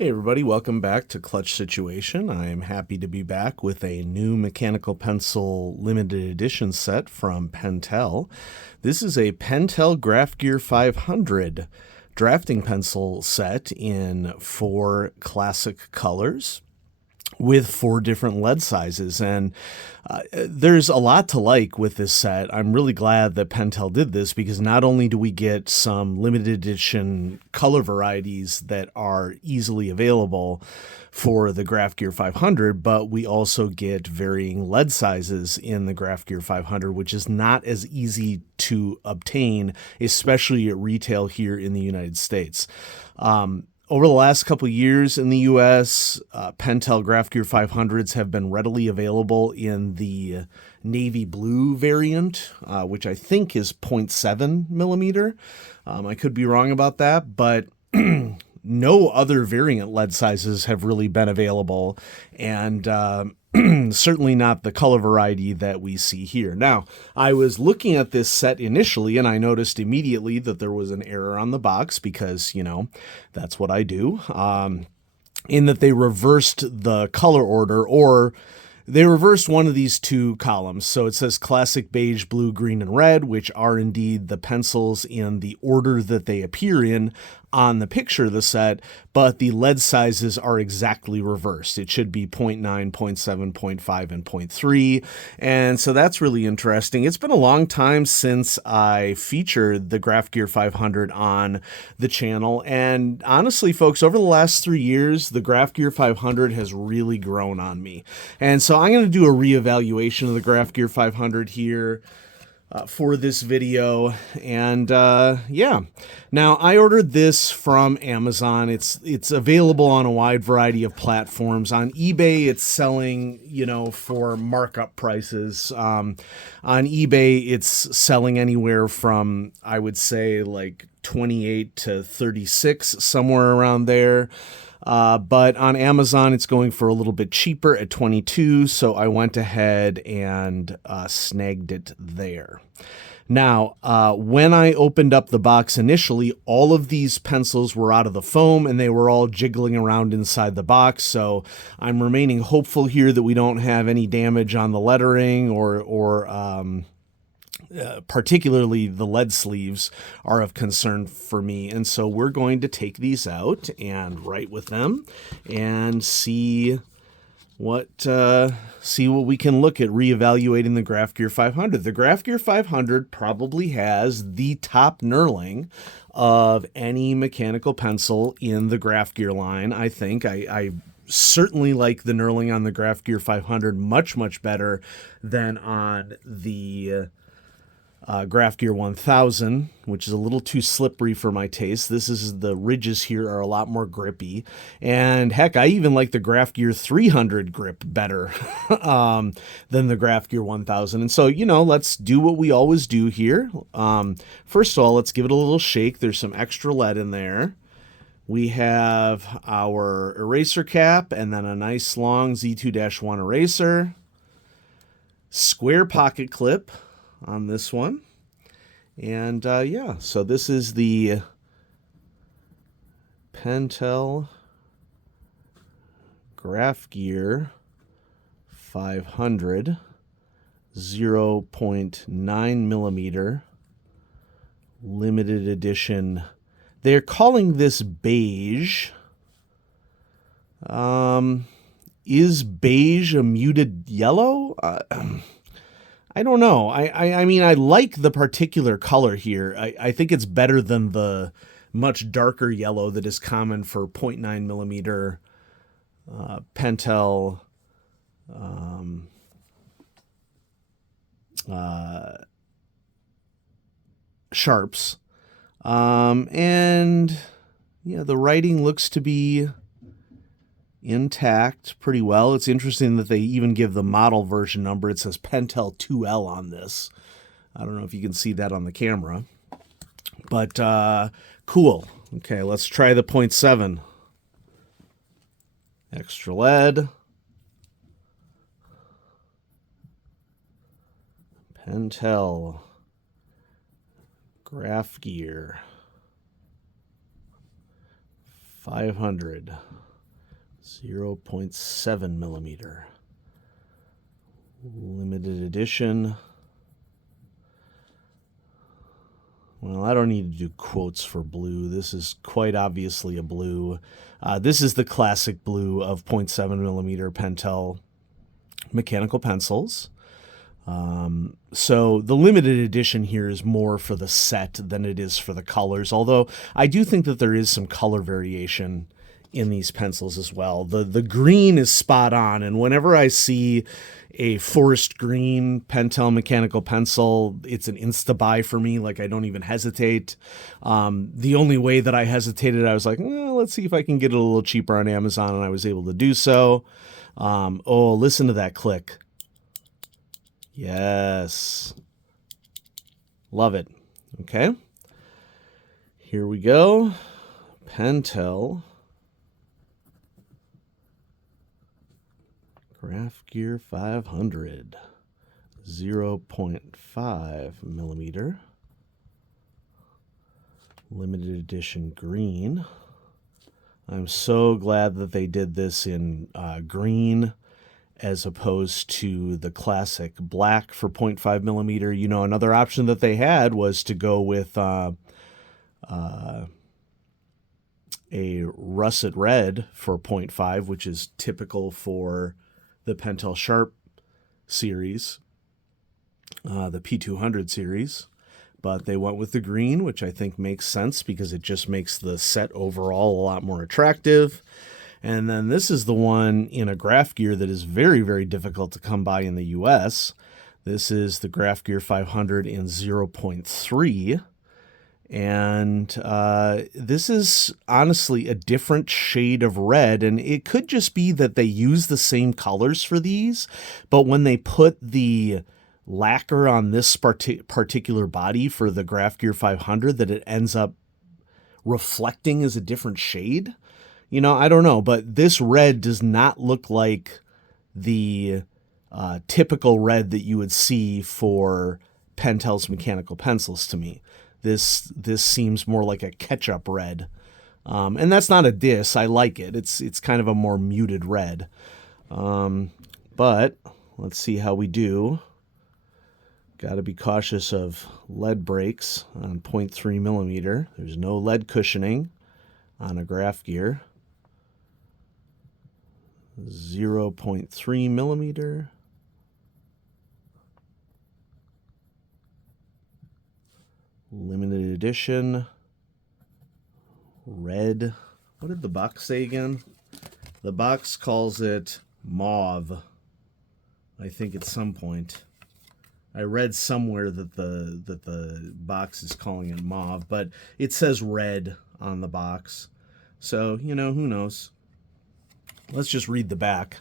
Hey everybody, welcome back to Clutch Situation. I am happy to be back with a new mechanical pencil limited edition set from Pentel. This is a Pentel GraphGear 500 drafting pencil set in 4 classic colors with 4 different lead sizes, and there's a lot to like with this set. I'm really glad that Pentel did this because not only do we get some limited edition color varieties that are easily available for the GraphGear 500, but we also get varying lead sizes in the GraphGear 500, which is not as easy to obtain, especially at retail here in the United States. Over the last couple of years in the U.S., Pentel GraphGear 500s have been readily available in the navy blue variant, which I think is 0.7 millimeter. I could be wrong about that, but no other variant lead sizes have really been available, and certainly not the color variety that we see here. Now, I was looking at this set initially, and I noticed immediately that there was an error on the box because, that's what I do, in that they reversed the color order, or they reversed one of these 2 columns. So it says classic beige, blue, green, and red, which are indeed the pencils in the order that they appear in on the picture of the set, but the lead sizes are exactly reversed. It should be 0.9, 0.7, 0.5, and 0.3. And so that's really interesting. It's been a long time since I featured the GraphGear 500 on the channel. And honestly, folks, over the last 3 years, the GraphGear 500 has really grown on me. And so I'm going to do a reevaluation of the GraphGear 500 here for this video, and yeah. Now, I ordered this from Amazon. It's available on a wide variety of platforms. On eBay, it's selling, for markup prices. On eBay, it's selling anywhere from, I would say, like 28 to 36, somewhere around there. But on Amazon, it's going for a little bit cheaper at 22, so I went ahead and snagged it there. Now, when I opened up the box initially, all of these pencils were out of the foam and they were all jiggling around inside the box, so I'm remaining hopeful here that we don't have any damage on the lettering or particularly the lead sleeves are of concern for me. And so we're going to take these out and write with them and see what we can look at reevaluating the GraphGear 500. The GraphGear 500 probably has the top knurling of any mechanical pencil in the GraphGear line. I think I certainly like the knurling on the GraphGear 500 much, much better than on the GraphGear 1000, which is a little too slippery for my taste. The ridges here are a lot more grippy. And heck, I even like the GraphGear 300 grip better than the GraphGear 1000. And so, let's do what we always do here. First of all, let's give it a little shake. There's some extra lead in there. We have our eraser cap and then a nice long Z2-1 eraser. Square pocket clip on this one. And yeah, so this is the Pentel GraphGear 500 0.9 millimeter limited edition. They're calling this beige. Is beige a muted yellow? I don't know. I mean, I like the particular color here. I think it's better than the much darker yellow that is common for 0.9 millimeter Pentel sharps. And yeah, the writing looks to be intact pretty well. It's interesting that they even give the model version number. It says Pentel 2L on this. I don't know if you can see that on the camera, but cool. Okay, let's try the 0.7. Extra lead. Pentel GraphGear 500. 0.7 millimeter. Limited edition. Well, I don't need to do quotes for blue. This is quite obviously a blue. This is the classic blue of 0.7 millimeter Pentel mechanical pencils. So the limited edition here is more for the set than it is for the colors, although I do think that there is some color variation in these pencils as well. The green is spot on, and whenever I see a forest green Pentel mechanical pencil, it's an insta-buy for me. Like, I don't even hesitate. The only way that I hesitated, I was like, let's see if I can get it a little cheaper on Amazon, and I was able to do so. Oh, listen to that click. Yes. Love it. Okay. Here we go. Pentel GraphGear 500, 0.5 millimeter, limited edition green. I'm so glad that they did this in green as opposed to the classic black for 0.5 millimeter. You know, another option that they had was to go with a russet red for 0.5, which is typical for the Pentel Sharp series, the P200 series, but they went with the green, which I think makes sense because it just makes the set overall a lot more attractive. And then this is the one in a GraphGear that is very, very difficult to come by in the US. This is the GraphGear 500 in 0.3. And this is honestly a different shade of red, and it could just be that they use the same colors for these, but when they put the lacquer on this particular body for the GraphGear 500, that it ends up reflecting as a different shade. You know, I don't know, but this red does not look like the typical red that you would see for Pentel's mechanical pencils to me. This seems more like a ketchup red. And that's not a diss. I like it. It's kind of a more muted red. But let's see how we do. Got to be cautious of lead breaks on 0.3 millimeter. There's no lead cushioning on a GraphGear. 0.3 millimeter. Limited edition. Red. What did the box say again? The box calls it mauve. I think at some point. I read somewhere that the box is calling it mauve, but it says red on the box. So, you know, who knows? Let's just read the back.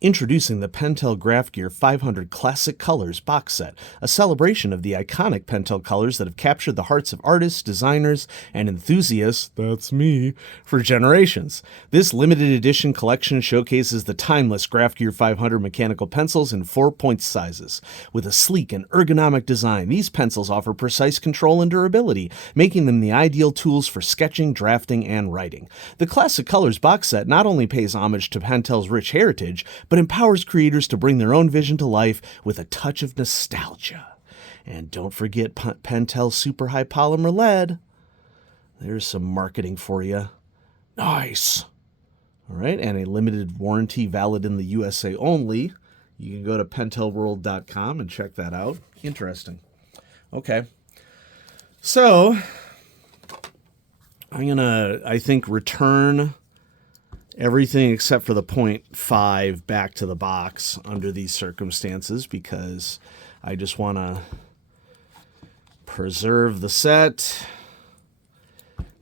Introducing the Pentel GraphGear 500 Classic Colors box set, a celebration of the iconic Pentel colors that have captured the hearts of artists, designers, and enthusiasts, that's me, for generations. This limited edition collection showcases the timeless GraphGear 500 mechanical pencils in 4-point sizes. With a sleek and ergonomic design, these pencils offer precise control and durability, making them the ideal tools for sketching, drafting, and writing. The Classic Colors box set not only pays homage to Pentel's rich heritage, but empowers creators to bring their own vision to life with a touch of nostalgia. And don't forget Pentel Super High Polymer Lead. There's some marketing for you. Nice. All right, and a limited warranty valid in the USA only. You can go to pentelworld.com and check that out. Interesting. Okay. So, I'm going to, I think, return everything except for the 0.5 back to the box under these circumstances because I just want to preserve the set.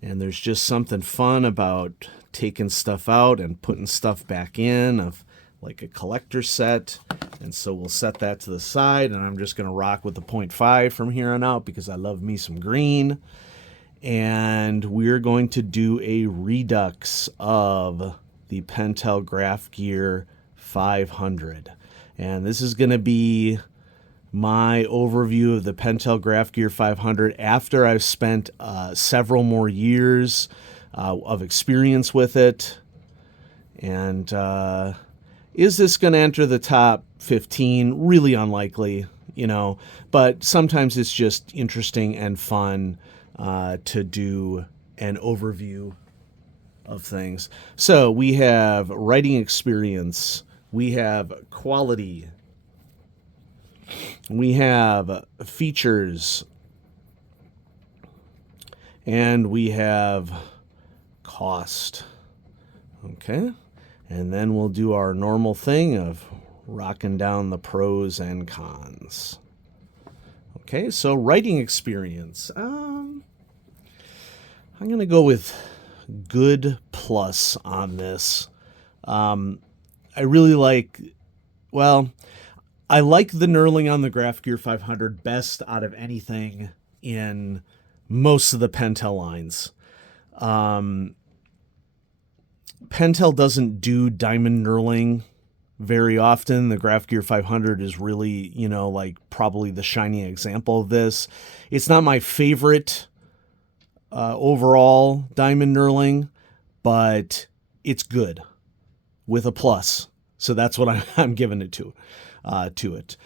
And there's just something fun about taking stuff out and putting stuff back in of like a collector set. And so we'll set that to the side, and I'm just going to rock with the 0.5 from here on out because I love me some green. And we're going to do a redux of the Pentel GraphGear 500. And this is going to be my overview of the Pentel GraphGear 500 after I've spent several more years of experience with it. And is this going to enter the top 15? Really unlikely, but sometimes it's just interesting and fun to do an overview of things. So we have writing experience, we have quality, we have features, and we have cost. Okay, and then we'll do our normal thing of rocking down the pros and cons. Okay, so writing experience. I'm going to go with good plus on this. I really like, I like the knurling on the GraphGear 500 best out of anything in most of the Pentel lines. Pentel doesn't do diamond knurling very often. The GraphGear 500 is really, probably the shining example of this. It's not my favorite overall diamond knurling, but it's good with a plus. So that's what I'm giving it to it.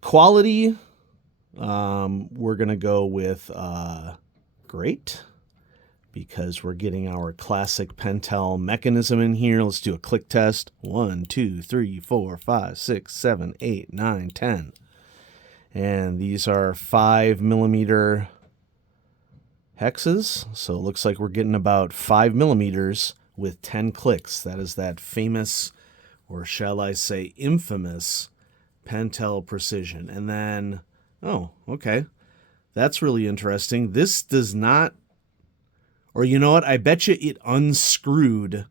Quality, we're going to go with great, because we're getting our classic Pentel mechanism in here. Let's do a click test. 1, 2, 3, 4, 5, 6, 7, 8, 9, 10. And these are 5mm hexes. So it looks like we're getting about 5mm with 10 clicks. That is that famous, or shall I say infamous, Pentel precision. And then, oh, okay. That's really interesting. This does not, or you know what? I bet you it unscrewed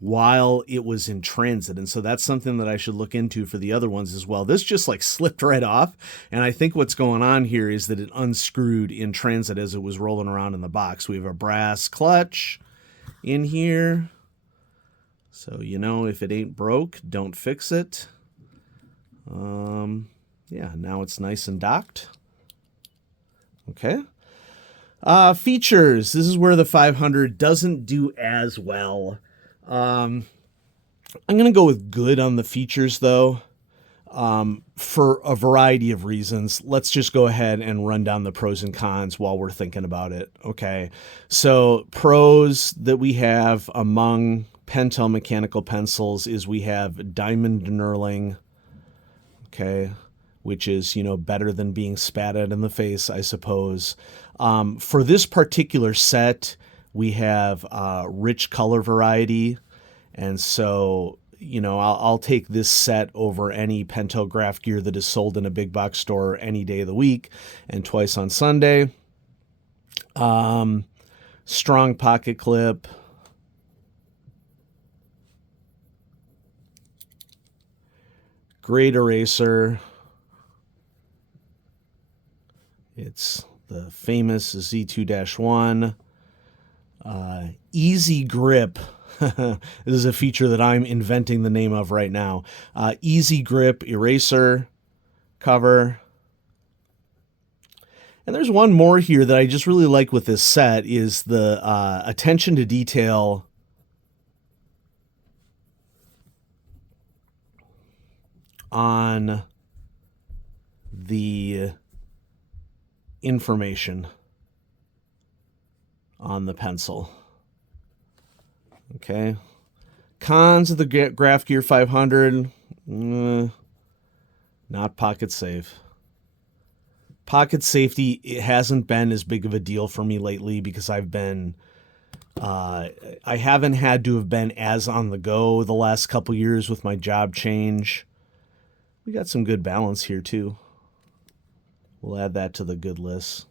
while it was in transit. And so that's something that I should look into for the other ones as well. This just slipped right off. And I think what's going on here is that it unscrewed in transit as it was rolling around in the box. We have a brass clutch in here. So, if it ain't broke, don't fix it. Yeah, now it's nice and docked. Okay. Features. This is where the 500 doesn't do as well. I'm going to go with good on the features, though, for a variety of reasons. Let's just go ahead and run down the pros and cons while we're thinking about it. Okay. So pros that we have among Pentel mechanical pencils is we have diamond knurling. Okay. Which is, better than being spat at in the face, I suppose. For this particular set, we have rich color variety. And so, I'll take this set over any Pentel GraphGear that is sold in a big box store any day of the week and twice on Sunday. Strong pocket clip. Great eraser. It's the famous Z2-1. Easy grip. This is a feature that I'm inventing the name of right now. Easy grip eraser cover. And there's one more here that I just really like with this set is the attention to detail on the information on the pencil. Okay. Cons of the GraphGear 500. Not pocket safe. Pocket safety, it hasn't been as big of a deal for me lately because I've been, I haven't had to have been as on the go the last couple years with my job change. We got some good balance here too. We'll add that to the good list.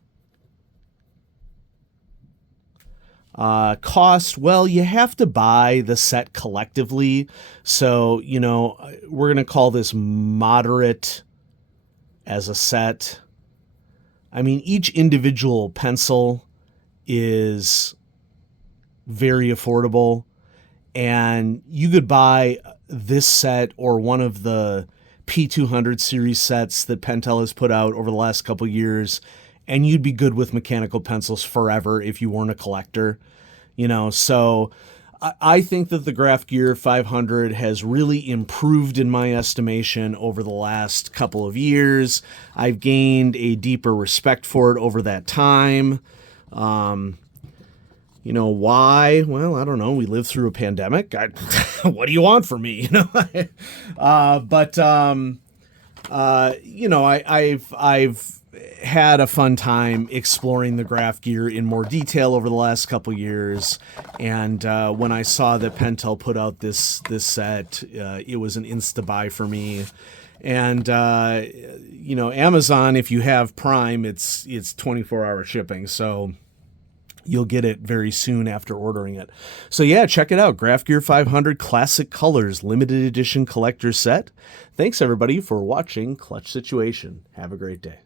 Cost, well, you have to buy the set collectively. So, we're going to call this moderate as a set. I mean, each individual pencil is very affordable. And you could buy this set or one of the P200 series sets that Pentel has put out over the last couple years, and you'd be good with mechanical pencils forever if you weren't a collector. So I think that the GraphGear 500 has really improved in my estimation over the last couple of years. I've gained a deeper respect for it over that time. Why? Well, I don't know. We lived through a pandemic. What do you want from me? I've had a fun time exploring the GraphGear in more detail over the last couple years, and when I saw that Pentel put out this set, it was an insta buy for me. And Amazon, if you have Prime, it's 24-hour shipping, so you'll get it very soon after ordering it. So yeah, check it out. GraphGear 500 Classic Colors Limited Edition Collector Set. Thanks everybody for watching Clutch Situation. Have a great day.